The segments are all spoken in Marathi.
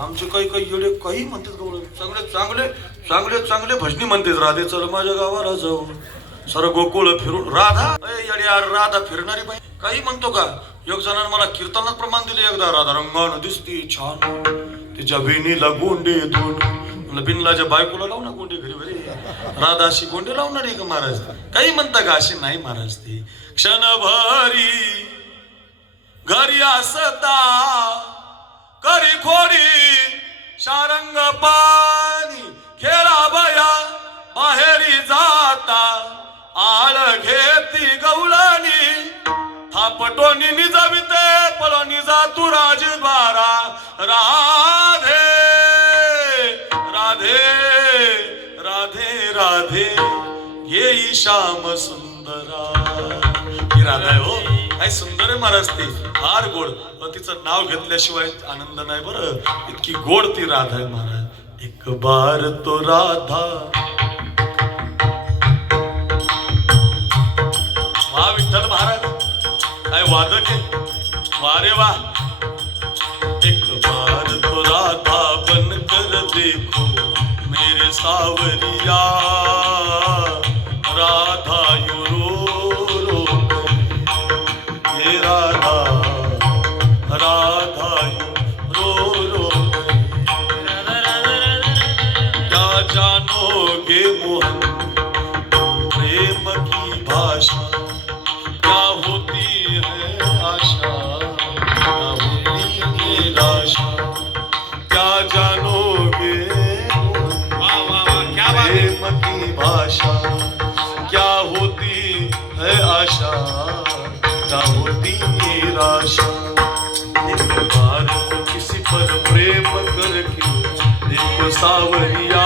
आमचे काही काही येडे काही म्हणतात गवळ चांगले चांगले चांगले चांगले भजनी म्हणतात राधे चल माझ्या गावाला जाऊ सर गोकुळ फिरून राधा येडे यार राधा फिरणारी बाई काही म्हणतो का एक जणांना मला कीर्तनात प्रमाण दिले एकदा राधा रंगानं दिसती छान तिच्या बिनीला गोंडे दोन म्हणलं बिनलाच्या बायकोला लावू ना गोंडे घरी घरी राधा अशी गोंडे लावणार आहे का महाराज काही म्हणता का अशी नाही महाराज ती क्षणभरी घरी असता करी खोडी शारंग पाणी खेळा बया बाहेरी जाता आळ घेती गवळणी थापटोनी निजाविते पळोनी जातू राजबारा राधे राधे राधे राधे येई श्याम सुंदरा ही राधा आहे हो काय सुंदर आहे महाराज ती फार गोड तिचं नाव घेतल्याशिवाय आनंद नाही बरं इतकी गोड ती राधा आहे महाराज एक बार तो राधा वा विठ्ठल महाराज काय वादक आहे वारे वा एक बार तो राधा बन कर देखो मेरे सावरिया राधा यू रो राधा राधा रो रो क्या जानोगे मोहन प्रेम की भाषा क्या होती है आशा क्या होती निराशा क्या जानोगे प्रेम की भाषा क्या होती है आशा क्या होती निराशा एक बार तो किसी पर प्रेम करके देखो सावरिया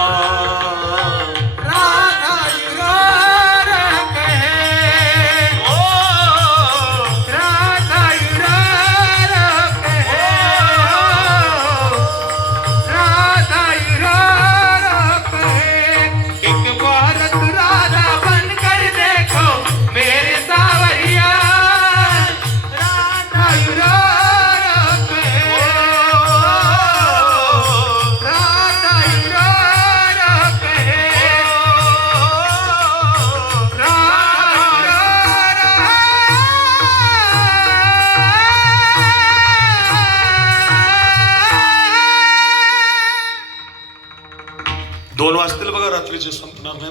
दोन वाजतील बघा रात्रीचे संपणार नाही